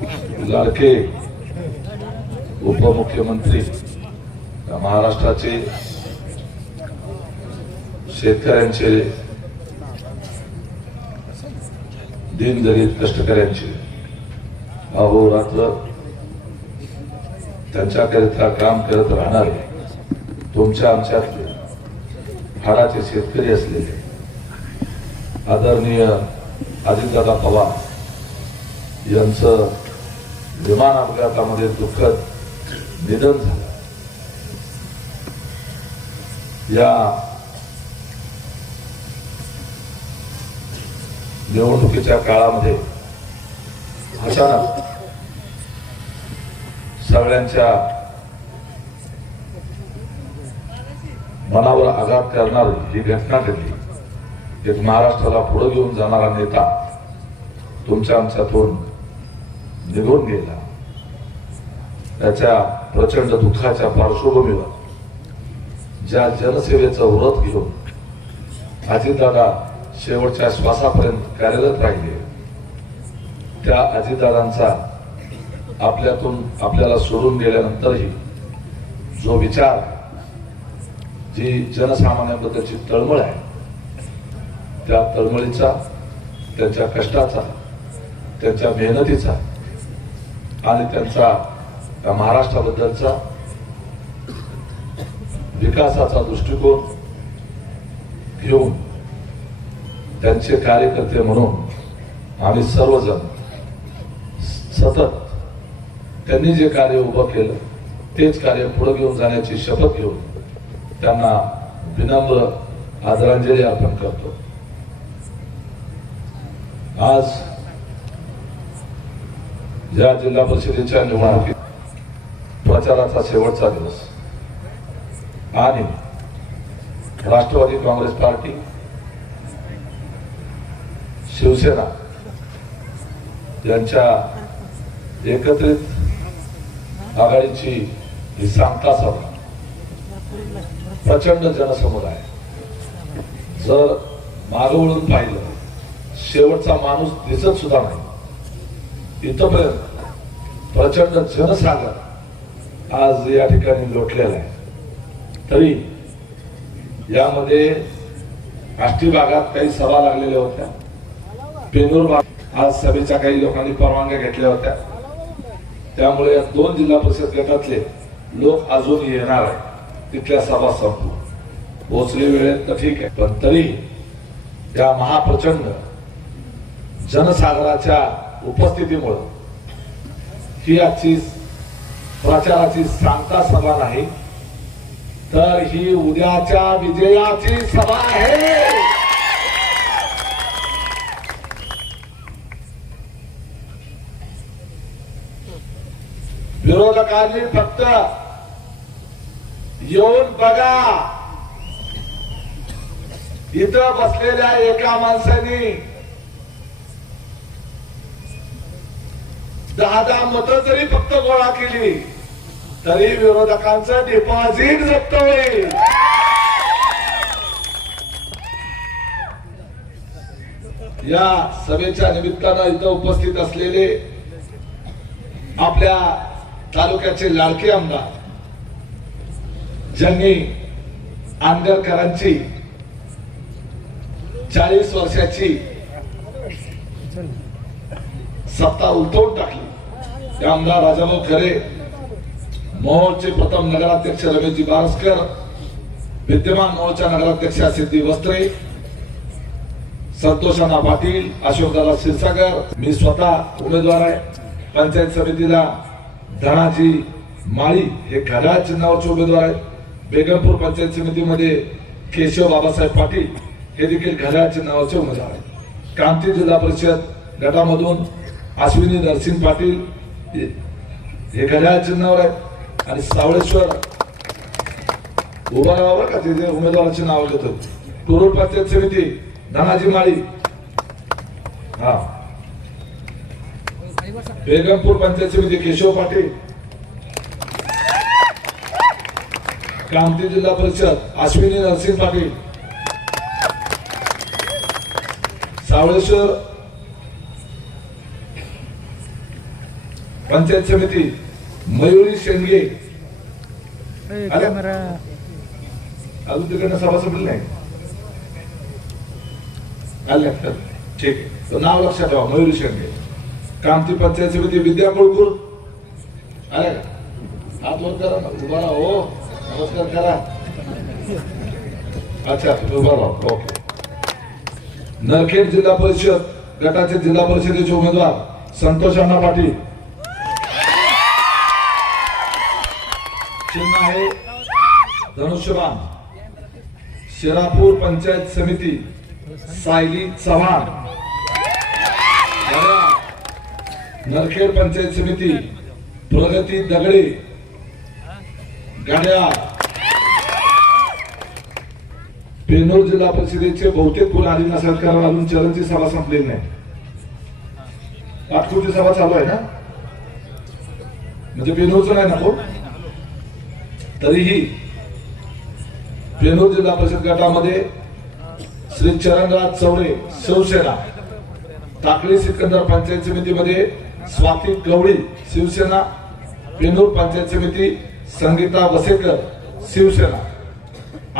लाडके उपमुख्यमंत्री महाराष्ट्राचे शेतकऱ्यांचे दिनदलित कष्टकऱ्यांचे. अहोरात्र त्यांच्याकरिता काम करत राहणारे तुमच्या आमच्यातले हाडाचे शेतकरी असलेले आदरणीय अजितदादा पवार यांचं विमान अपघातामध्ये दुःखद निधन झालं. या निवडणुकीच्या काळामध्ये अचानक सगळ्यांच्या मनावर आघात करणारी ही घटना घडली. एक महाराष्ट्राला पुढे घेऊन जाणारा नेता तुमच्या आमच्यातून निघून गेला. त्याच्या प्रचंड दुःखाच्या पार्श्वभूमीवर ज्या जनसेवेचं व्रत घेऊन अजितदादा शेवटच्या श्वासापर्यंत कार्यरत राहिले त्या अजितदादांचा आपल्यातून आपल्याला सोडून गेल्यानंतरही जो विचार जी जनसामान्यांबद्दलची तळमळ आहे त्या तळमळीचा त्यांच्या कष्टाचा त्यांच्या मेहनतीचा आणि त्यांचा महाराष्ट्राबद्दलचा विकासाचा दृष्टिकोन घेऊन त्यांचे कार्यकर्ते म्हणून आम्ही सर्वजण सतत त्यांनी जे कार्य उभं केलं तेच कार्य पुढे घेऊन जाण्याची शपथ घेऊन त्यांना विनम्र आदरांजली अर्पण करतो. आज या जिल्हा परिषदेच्या निवडणुकीत प्रचाराचा शेवटचा दिवस. आणि राष्ट्रवादी काँग्रेस पार्टी शिवसेना यांच्या एकत्रित आघाडीची ही सांगता सभा प्रचंड जनसमुदाय जर मागवळून पाहिलं शेवटचा माणूस दिसत सुद्धा नाही. इथपर्यंत प्रचंड जनसागर आज या ठिकाणी लोटलेला आहे. तरी यामध्ये आष्टी भागात काही सभा लागलेल्या होत्या. पेनूर भाग आज सभेच्या काही लोकांनी परवानग्या घेतल्या होत्या. त्यामुळे या दोन जिल्हा परिषद गटातले लोक अजून येणार आहे तिथल्या सभा संपू. पोचले वेळेत तर ठीक आहे. पण तरी या महाप्रचंड जनसागराच्या उपस्थितीमुळं. ही आजची प्रचाराची सांगता सभा नाही तर ही उद्याच्या विजयाची सभा आहे. विरोधकांनी फक्त येऊन बघा. इथं बसलेल्या एका माणसाने दहा दहा मतं जरी फक्त गोळा केली तरी विरोधकांचं डिपॉझिट जप्त होईल. या सभेच्या निमित्तानं इथं उपस्थित असलेले आपल्या तालुक्याचे लाडके आमदार ज्यांनी आंबेडकरांची चाळीस वर्षाची सत्ता उलटवून टाकली. ते आमदार राजाभाऊ खरे मोहोळचे प्रथम नगराध्यक्ष रमेशजी बारसकर विद्यमान मोहोळच्या नगराध्यक्षा सिद्धी वस्त्रे संतोषाना पाटील अशोकदादा क्षीरसागर. मी स्वतः उमेदवार आहे. पंचायत समितीला धनाजी माळी हे घड्याळ चिन्हावरचे उमेदवार आहेत बेगमपूर पंचायत समितीमध्ये केशव बाबासाहेब पाटील हे देखील घड्याळ चिन्हावरचे उमेदवार आहेत. क्रांती जिल्हा परिषद गटामधून अश्विनी नरसिंग पाटील हे- घड्याळ चिन्हावर आहेत. आणि सावळेश्वर. उभा राहावर का तिथे उमेदवाराची नाव घेतो. कुरुड पंचायत समिती धनाजी माळी. हा. बेगमपूर पंचायत समिती केशव पाटील. क्रांती जिल्हा परिषद अश्विनी नरसिंग पाटील. सावळेश्वर पंचायत समिती मयुरी शेंडगे. अजून तिकडनं सभा संपली नाही? आले लक्षात? ठीक. आहे तर नाव लक्षात ठेवा मयुरी शेंडगे. कामती पंचायत समिती विद्या आले का हात वर करा ना उभा राहा हो. नमस्कार करा. अच्छा उभा राहा ओके. नरखेड जिल्हा परिषद गटाचे जिल्हा परिषदेचे उमेदवार संतोष अण्णा पाटील. आहे. धनुष्यबाण. शिरापूर पंचायत समिती. सायली चव्हाण. नरखेड पंचायत समिती. प्रगती दगडे. गाड्या. पेनोर जिल्हा परिषदेचे बहुतेक कोण आली नसेल कारण अजून चरणची सभा संपलेली नाही. पाटकुरची सभा चालू आहे ना? म्हणजे पेनोरचं नाही ना कोण तरीही पेनूर जिल्हा परिषद गटामध्ये श्री चरणराज चौरे शिवसेना टाकळी सिकंदर पंचायत समितीमध्ये स्वाती गवळी शिवसेना पेनूर पंचायत समिती संगीता वसेकर शिवसेना.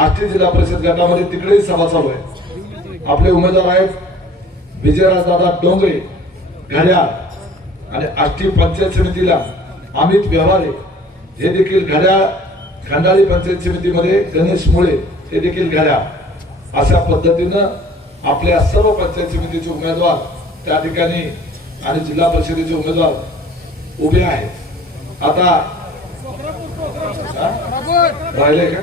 आष्टी जिल्हा परिषद गटामध्ये तिकडेही सभा चालू आहे. आपले उमेदवार आहेत विजयराजदादा डोंगरे घड्याळ आणि आष्टी पंचायत समितीला अमित व्यवहारे. हे देखील घड्याळ खंडाळी पंचायत समितीमध्ये गणेश मुळे हे देखील घड्या अशा पद्धतीनं आपल्या सर्व पंचायत समितीचे उमेदवार त्या ठिकाणी आणि जिल्हा परिषदेचे उमेदवार उभे आहेत. आता राहिले का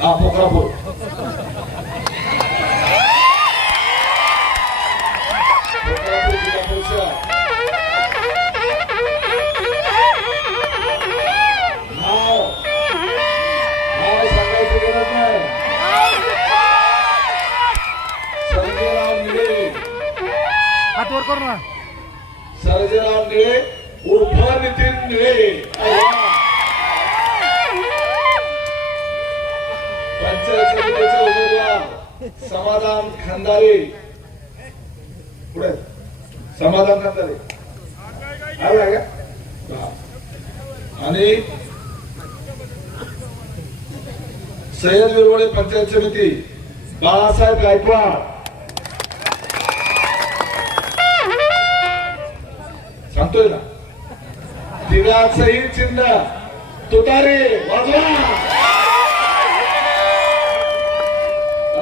हा पोखरापूर. तुतारे वाजवा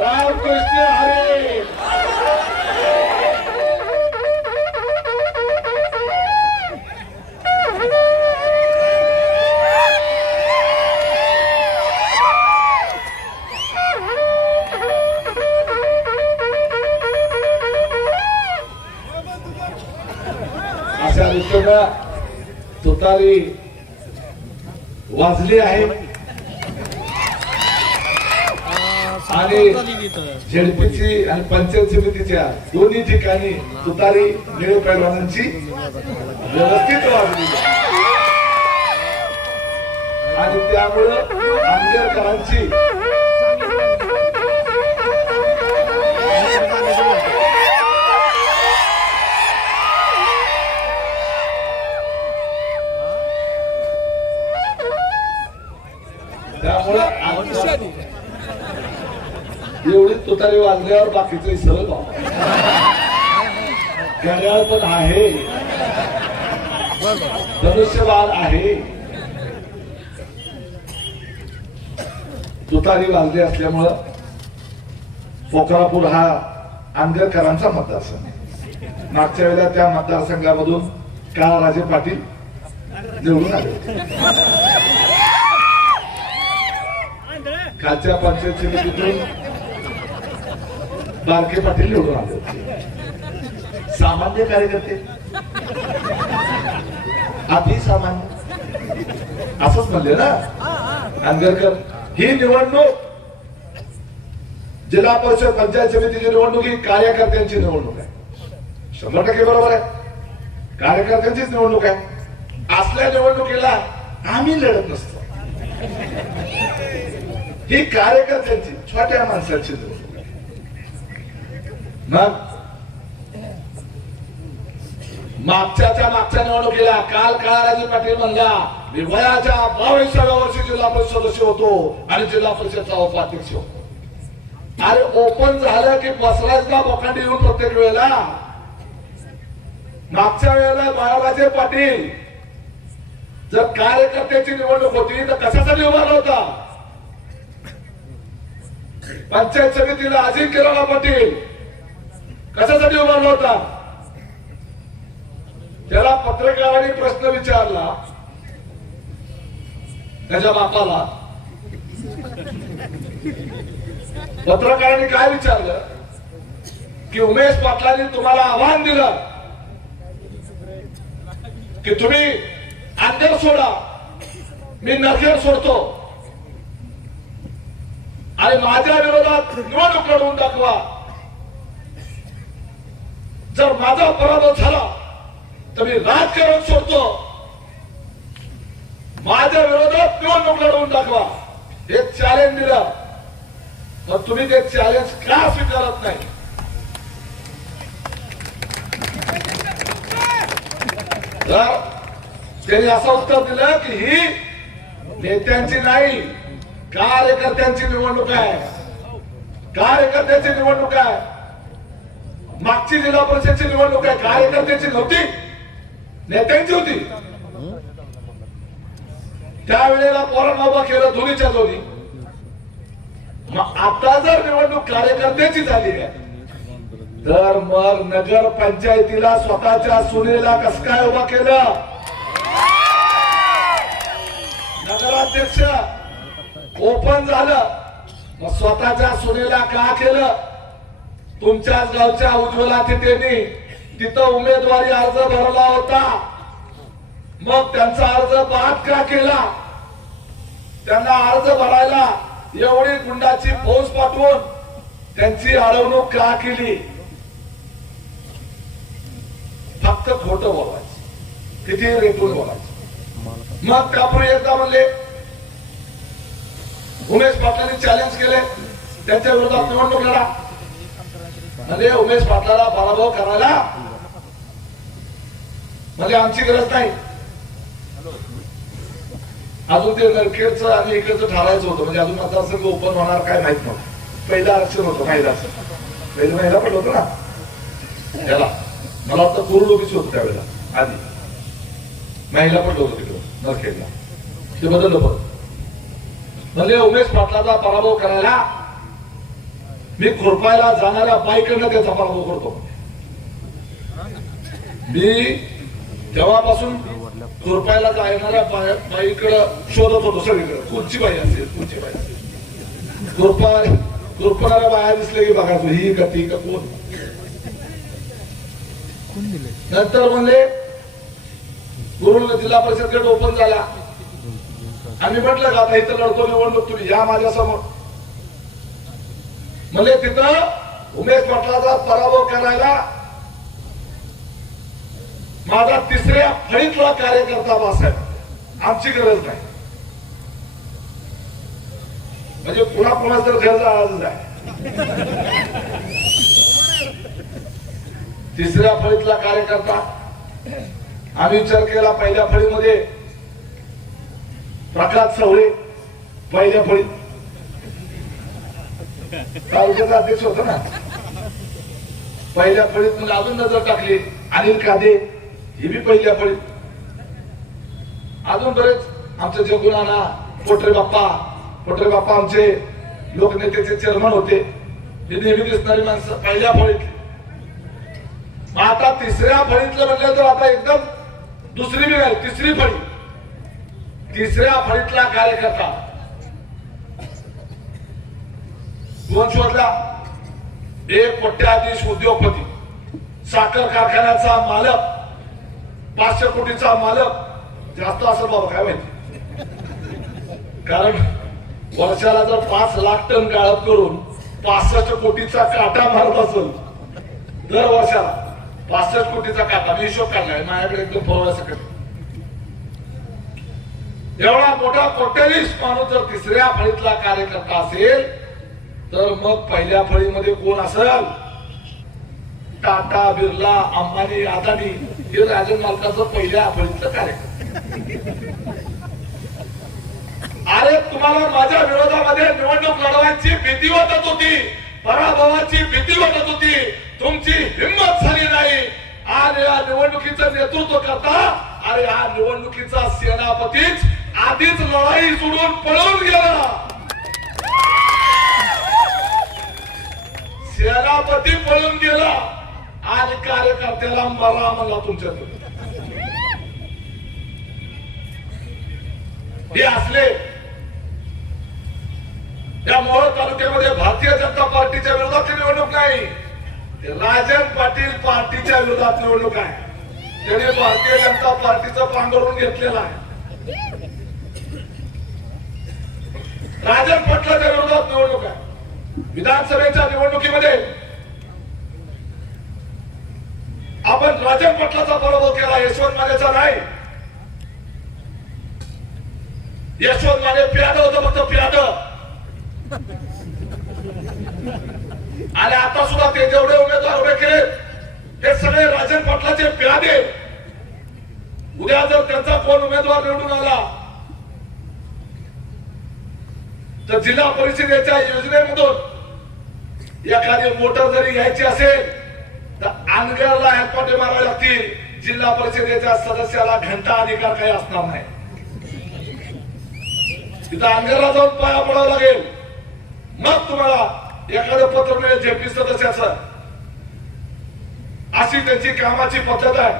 रामकृष्ण हरे अशा रीतीनं तुतारी वाजली आहे. आणि झेडपीची आणि पंचायत समितीच्या दोन्ही ठिकाणी तुतारी निळे पैलवानांची व्यवस्थित वाजली. आणि त्यामुळं आंबेडकरांची एवढी तुतारी वाजल्यावर बाकीचे सरळ. घड्याळ पण आहे धनुष्यबाण आहे तुतारी वाजली असल्यामुळं पोखरापूर हा आंबेडकरांचा मतदारसंघ. मागच्या वेळेला त्या मतदारसंघामधून काळाराजे पाटील निवडून आले होते. खालच्या पंचायत समितीतून बारके पाटील निवडून आले. होते सामान्य कार्यकर्ते. आधी सामान्य. असंच म्हणले ना. आंबेडकर ही निवडणूक जिल्हा परिषद पंचायत समितीची निवडणूक ही कार्यकर्त्यांची निवडणूक आहे. शंभर टक्के बरोबर आहे. कार्यकर्त्यांचीच निवडणूक आहे. असल्या निवडणुकीला आम्ही लढत नसतो. ही कार्यकर्त्यांची छोट्या माणसाची निवडणूक. मग? मागच्याच्या मागच्या निवडणुकीला काल काळाराजी पाटील म्हणला मी वयाच्या बावीसाव्या वर्षी जिल्हा परिषद सदस्य होतो आणि जिल्हा परिषदचा उपाध्यक्ष होतो. अरे ओपन झालं की बसलाच का बोकांडी येऊन प्रत्येक वेळेला? मागच्या वेळेला बाळाराजे पाटील जर कार्यकर्त्याची निवडणूक होती तर कशासाठी उभारला होता? पंचायत समितीला अजिंक्यराव पाटील. कशासाठी उभारला होता? त्याला पत्रकारांनी प्रश्न विचारला. त्याच्या बापाला. पत्रकारांनी काय विचारलं? की उमेश पाटलांनी तुम्हाला आव्हान दिलं की तुम्ही अंधेर सोडा. मी नरखेड सोडतो. आणि माझ्या विरोधात निवडणूक लढवून दाखवा. जर माझा पराभव झाला तर मी राजकारण सोडतो. माझ्या विरोधात निवडणूक लढवून दाखवा हे चॅलेंज दिलं. पण तुम्ही ते चॅलेंज का स्वीकारत नाही? तर त्यांनी असं उत्तर दिलं की ही नेत्यांची नाही कार्यकर्त्यांची निवडणूक आहे. कार्यकर्त्यांची निवडणूक आहे. मागची जिल्हा परिषदची निवडणूक आहे. कार्यकर्त्याची नव्हती. नेत्यांची होती. त्यावेळेला पोरांना उभा केलं दोन्हीच्या दोन्ही मग आता जर निवडणूक कार्यकर्त्याची झाली आहे तर मग नगर पंचायतीला स्वतःच्या सुनेला कस काय उभा केलं? नगराध्यक्ष ओपन झालं. मग स्वतःच्या सुनेला का केलं? तुमच्याच गावच्या उज्ज्वला तिथेनी तिथं उमेदवारी अर्ज भरला होता. मग त्यांचा अर्ज बाद का केला? त्यांना अर्ज भरायला एवढी गुंडाची फौज पाठवून त्यांची अडवणूक का केली? फक्त खोट बोलायचं. किती रेटून बोलायचं. मग त्यापुढे एकदा म्हणले उमेश पाटलांनी चॅलेंज केले. त्यांच्या विरोधात निवडणूक लढा. म्हणजे उमेश पाटलाला पराभव करायला. म्हणजे आमची गरज नाही. अजून ते नरखेडचं आणि इकडचं ठरायचं होतं. म्हणजे अजून मतदारसंघ ओपन होणार काय माहीत नव्हतं पहिलं आरक्षण होतं महिला पहिलं महिला पडलं होतं ना. त्याला मला वाटतं कुरुड ओबीसी होतं त्यावेळेला. आधी. महिला पडलं होतं तिकडं नरखेडला. ते बदललं परत म्हणजे उमेश पाटलाचा पराभव करायला मी खुरपायला जाणाऱ्या बाईकडनं त्याचा पराभव करतो. मी तेव्हापासून खुरपायला जाणाऱ्या बाईकडं शोधत होतो सगळीकडे. कोणची बाई असेल कोणची बाई असेल? खुरपा खुरपणाऱ्या बाया दिसले की बघा ही का ती का कोण? नंतर म्हणले गुरुला जिल्हा परिषद गट ओपन झाला. आणि म्हटलं का आता इथं लढतो निवडणूक तुम्ही या माझ्यासमोर म्हणजे तिथं उमेश पाटलाचा पराभव करायला माझा तिसऱ्या फळीतला कार्यकर्ता बासाहेब आमची गरज नाही. म्हणजे पुन्हा पुन्हा जर गरज जायचं आहे तिसऱ्या फळीतला कार्यकर्ता आम्ही विचार केला पहिल्या फळीमध्ये प्रकाश सवळे पहिल्या फळीत तालुक्याचा अध्यक्ष होता ना. पहिल्या फळीत म्हणजे अजून नजर टाकली. अनिल कादे हे बी पहिल्या फळीत. अजून बरेच आमचे जगुनाना पोटरे बाप्पा पोटरे बाप्पा आमचे लोकनेतेचे चेअरमन होते. हे नेहमी दिसणारी माणसं पहिल्या फळीत. आता तिसऱ्या फळीतलं म्हटलं तर आता एकदम दुसरी बी आहे तिसरी फळी. तिसऱ्या फळीतला कार्यकर्ता. कोण शोधला एक कोट्याधीश उद्योगपती. साखर कारखान्याचा मालक पाचशे कोटीचा मालक. जास्त असेल बाबा काय माहिती? कारण वर्षाला जर पाच लाख टन गाळप करून पासष्ट कोटीचा काटा मारत असेल दर वर्षाला पासष्ट कोटीचा काटा. मी हिशोब काढलाय माझ्याकडे एकदम फळवण्यासाठी एवढा मोठा कोट्याधीश माणूस जर तिसऱ्या फळीतला कार्यकर्ता असेल तर मग पहिल्या फळीमध्ये कोण असेल? टाटा बिर्ला अंबानी अदानी हे राजन मालकाचं पहिल्या फळीतलं कार्यक्रम. अरे तुम्हाला माझ्या विरोधामध्ये निवडणूक लढवायची भीती वाटत होती. पराभवाची भीती वाटत होती. तुमची हिंमत झाली नाही. आणि या निवडणुकीचं नेतृत्व करता अरे हा निवडणुकीचा सेनापतीच आधीच लढाई सोडून पळून गेला. सेनापती पळून गेला. आणि कार्यकर्त्याला मला म्हणला तुमच्या हे असले. त्या मोहोळ तालुक्यामध्ये भारतीय जनता पार्टीच्या विरोधात निवडणूक नाही. राजन पाटील पार्टीच्या विरोधात निवडणूक आहे. त्याने भारतीय जनता पार्टीचं पांघरून घेतलेलं आहे. राजन पाटलाच्या विरोधात निवडणूक आहे. विधानसभेच्या निवडणुकीमध्ये आपण राजन पटलाचा पराभव केला यशवंत मानेचा नाही. यशवंत माने प्याद होत फक्त प्याद. आणि आता सुद्धा ते जेवढे उमेदवार उभे केले हे सगळे राजन पटलाचे प्यादे. उद्या जर त्यांचा कोण उमेदवार निवडून आला तर जिल्हा परिषदेच्या योजनेमधून एखादी मोटर जरी घ्यायची असेल तर अनगरला हेलपाटे मारावे लागतील. जिल्हा परिषदेच्या सदस्याला घंटा अधिकार काही असणार नाही. तिथं अनगरला जाऊन पाया पडावं लागेल. मग तुम्हाला एखादं पत्र मिळेल जेपी सदस्याचं. अशी त्यांची कामाची पद्धत आहे.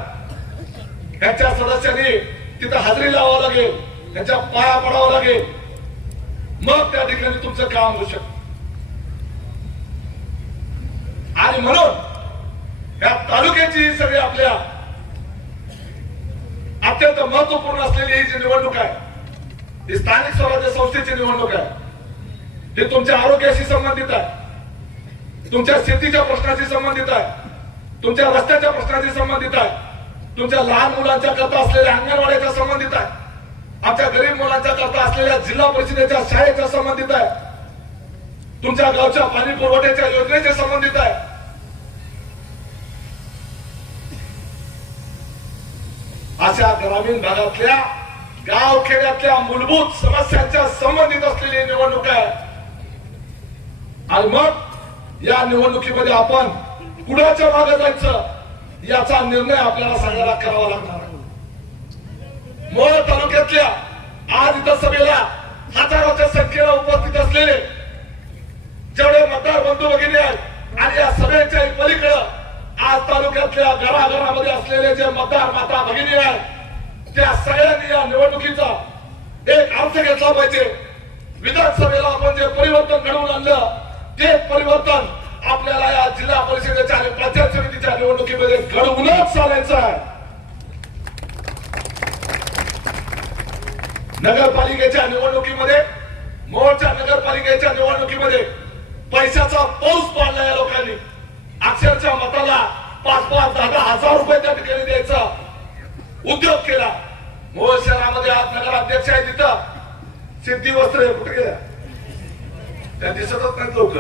त्यांच्या सदस्यांनी तिथं हजेरी लावावं लागेल. त्यांच्या पाया पडावं लागेल. मग त्या ठिकाणी तुमचं काम होऊ शकत. आणि म्हणून या तालुक्याची ही सगळी आपल्या अत्यंत महत्त्वपूर्ण असलेली ही जी निवडणूक आहे ही स्थानिक स्वराज्य संस्थेची निवडणूक आहे. ही तुमच्या आरोग्याशी संबंधित आहे. तुमच्या शेतीच्या प्रश्नाशी संबंधित आहे. तुमच्या रस्त्याच्या प्रश्नाशी संबंधित आहे. तुमच्या लहान मुलांच्या करता असलेल्या अंगणवाड्याच्या संबंधित आहे. आमच्या गरीब मुलांच्या करता असलेल्या जिल्हा परिषदेच्या शाळेच्या संबंधित आहे. तुमच्या गावच्या पाणी पुरवठ्याच्या योजनेच्या संबंधित आहे. अशा ग्रामीण भागातल्या गाव खेड्यातल्या मूलभूत समस्यांच्या संबंधित असलेली निवडणूक आहे. आणि मग या निवडणुकीमध्ये आपण कुणाच्या मागे जायचं याचा निर्णय आपल्याला सगळ्याला करावा लागणार मोळ तालुक्यातल्या आज इथं सभेला हजारोच्या संख्येला उपस्थित असलेले जेवढे मतदार बंधू भगिनी आहेत आणि या सभेच्या पलीकडं आज तालुक्यातल्या घराघरामध्ये असलेले जे मतदार माता भगिनी आहेत त्या सगळ्यांनी या निवडणुकीचा एक अर्थ घेतला पाहिजे. विधानसभेला आपण जे परिवर्तन घडवून आणलं ते परिवर्तन आपल्याला या जिल्हा परिषदेच्या आणि पंचायत समितीच्या निवडणुकीमध्ये घडवूनच चालायचं आहे. नगरपालिकेच्या निवडणुकीमध्ये मोहोळच्या नगरपालिकेच्या निवडणुकीमध्ये पैशाचा पाऊस पाडला या लोकांनी. अक्षरच्या मताला पाच पाच दहा दहा हजार रुपये त्या ठिकाणी द्यायचा. उद्योग केला. मोहोळ शहरामध्ये आज नगराध्यक्ष आहे तिथं. सिद्धी वस्त्र हे कुठे गेल्या त्या दिसतच नाहीत लोक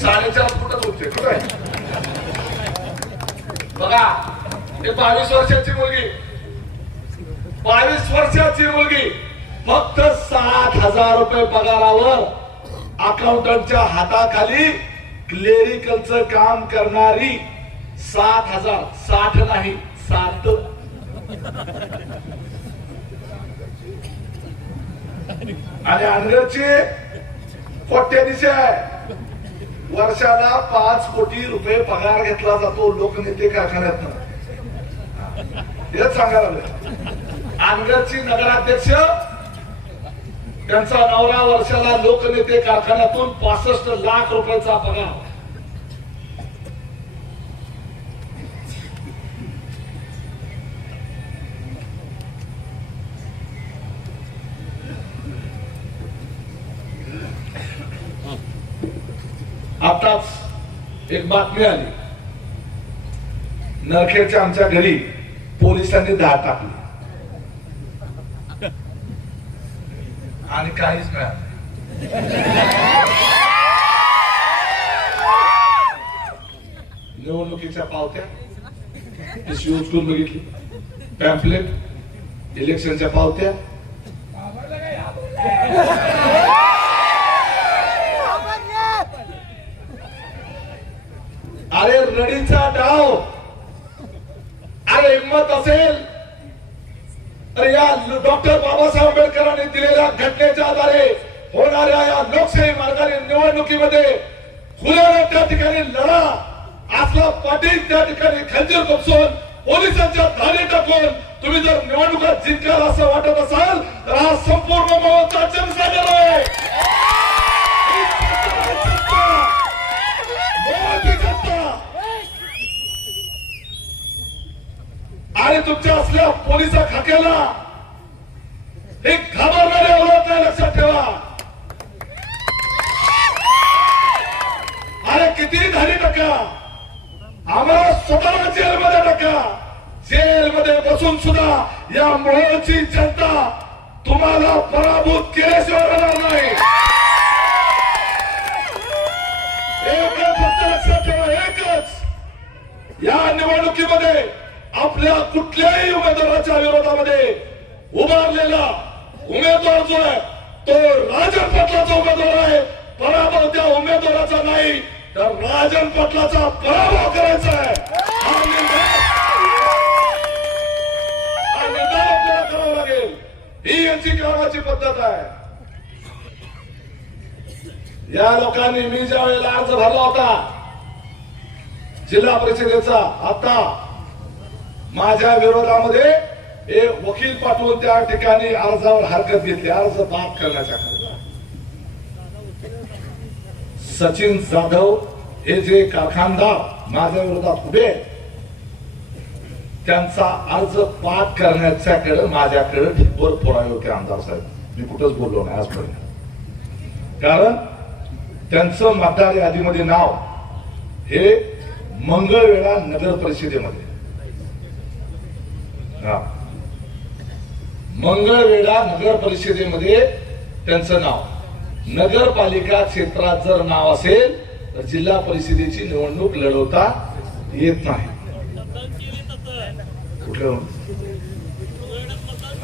साडेचार फुटत होते कुठे बघा ते बावीस वर्षाची मुलगी. बावीस वर्षाची मुलगी. फक्त सात हजार रुपये पगारावर अकाउंटंटच्या हाताखाली क्लेरिकलचं काम करणारी सात हजार साठ नाही सात. आणि अंग्रेजचे कोट्याधीश आहे. वर्षाला पाच कोटी रुपये पगार घेतला जातो लोकनेते कारखान्यात हेच सांगायला लागले. अनगरची नगराध्यक्ष त्यांचा नवरा वर्षाला लोकनेते कारखान्यातून पासष्ट लाख रुपयाचा पगार. आताच एक बातमी आली. नरखेडच्या आमच्या घरी पोलिसांनी दहा टाकली. आणि काहीच नाही. निवडणुकीच्या पावत्या. पिशवी उचलून बघितली. पॅम्पलेट इलेक्शनच्या पावत्या. अरे रडीचा डाव. अरे हिंमत असेल. तर या डॉक्टर बाबासाहेब आंबेडकरांनी दिलेल्या घटनेच्या आधारे होणाऱ्या या लोकशाही मार्गाने निवडणुकीमध्ये खुल्याला त्या ठिकाणी लढा असला पाटील त्या ठिकाणी खंजीर बसून पोलिसांच्या धारी टाकून तुम्ही जर निवडणुका जिंकाल असं वाटत असाल तर हा संपूर्ण महोत्सव जनसागर आहे. आणि तुमच्या असल्या पोलिसा खात्याला हे घाबरणारे औरत नाही लक्षात ठेवा. अरे किती धाडी टाका. आम्हाला स्वतःला जेलमध्ये टाका. जेलमध्ये बसून सुद्धा या मोहची जनता तुम्हाला पराभूत केल्याशिवाय राहणार नाही. एकच फक्त लक्षात ठेवा एकच. या निवडणुकीमध्ये आपल्या कुठल्याही उमेदवाराच्या विरोधामध्ये उभारलेला उमेदवार जो आहे तो राजन पाटलाचा उमेदवार आहे. पराभव त्या उमेदवाराचा नाही तर राजन पाटलाचा पराभव करायचा आहे. हा निर्धार आपल्याला करावा लागेल. ही यांची कामाची पद्धत आहे. या लोकांनी मी ज्या वेळेला अर्ज भरला होता जिल्हा परिषदेचा आता माझ्या विरोधामध्ये हे वकील पाठवून त्या ठिकाणी अर्जावर हरकत घेतली. अर्ज बाद करण्याच्या करता सचिन जाधव हे जे कारखानदार माझ्या विरोधात उभे त्यांचा अर्ज पाठ करण्याच्याकडे माझ्याकडे ढिब्बर पुरावे होते आमदार साहेब. मी कुठंच बोललो नाही आजपर्यंत. कारण त्यांचं मतदार यादीमध्ये नाव हे मंगळवेळा नगर परिषदेमध्ये. मंगळवेढा नगर परिषदेमध्ये त्यांचं नाव. नगरपालिका क्षेत्रात जर नाव असेल तर जिल्हा परिषदेची निवडणूक लढवता येत नाही. कुठलं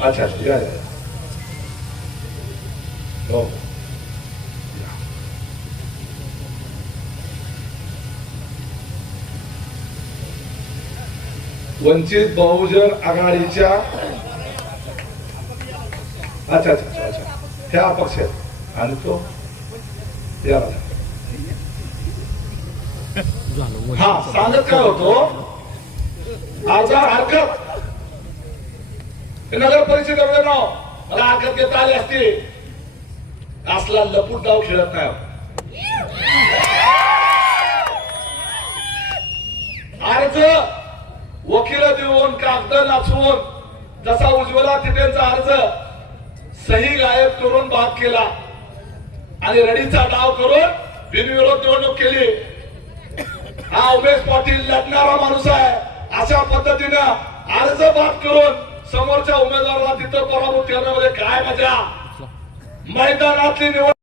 अच्छा अच्छा हो. वंचित बहुजन आघाडीच्या अच्छा अच्छा अच्छा अच्छा. ह्या आहेत. आणि तो या हा सांगत काय होतो? आजार हरकत. नगर परिषदेमध्ये नाव. मला हरकत घेता आली असती. असला लपूट डाव खेळत नाही अर्ज वकील देऊन कागद नाचवून जसा उज्ज्वला तिथेचा अर्ज सही गायब करून बाद केला. आणि रडीचा डाव करून बिनविरोध निवडणूक केली. हा उमेश पाटील लढणारा माणूस आहे. अशा पद्धतीनं अर्ज बाद करून समोरच्या उमेदवाराला तिथं पराभूत करण्यामध्ये काय मजा. मैदानातली निवड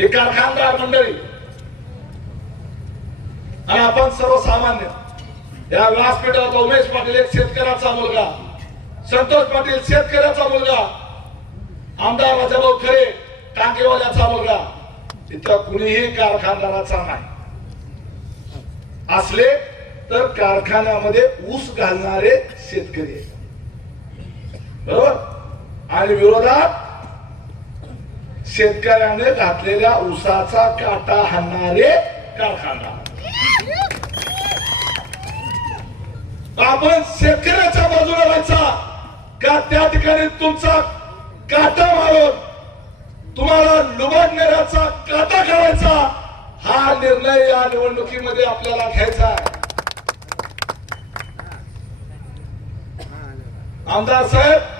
हे कारखानदार मंडळी आणि आपण सर्वसामान्य या व्यासपीठावर उमेश पाटील एक शेतकऱ्याचा मुलगा संतोष पाटील शेतकऱ्याचा मुलगा आमदार राजाभाऊ खरे टांगेवाल्याचा मुलगा. इथं कुणीही कारखानदाराचा नाही. असले तर कारखान्यामध्ये ऊस घालणारे शेतकरी बरोबर? आणि विरोधात शेतकऱ्याने घातलेल्या उसाचा काटा हाणणारे कारखाना. आपण शेतकऱ्याच्या बाजूला व्हायचा का त्या ठिकाणी तुमचा काटा मारून तुम्हाला लुबाडणाऱ्याचा काटा करायचा हा हा निर्णय या निवडणुकीमध्ये आपल्याला घ्यायचा आहे. आमदार साहेब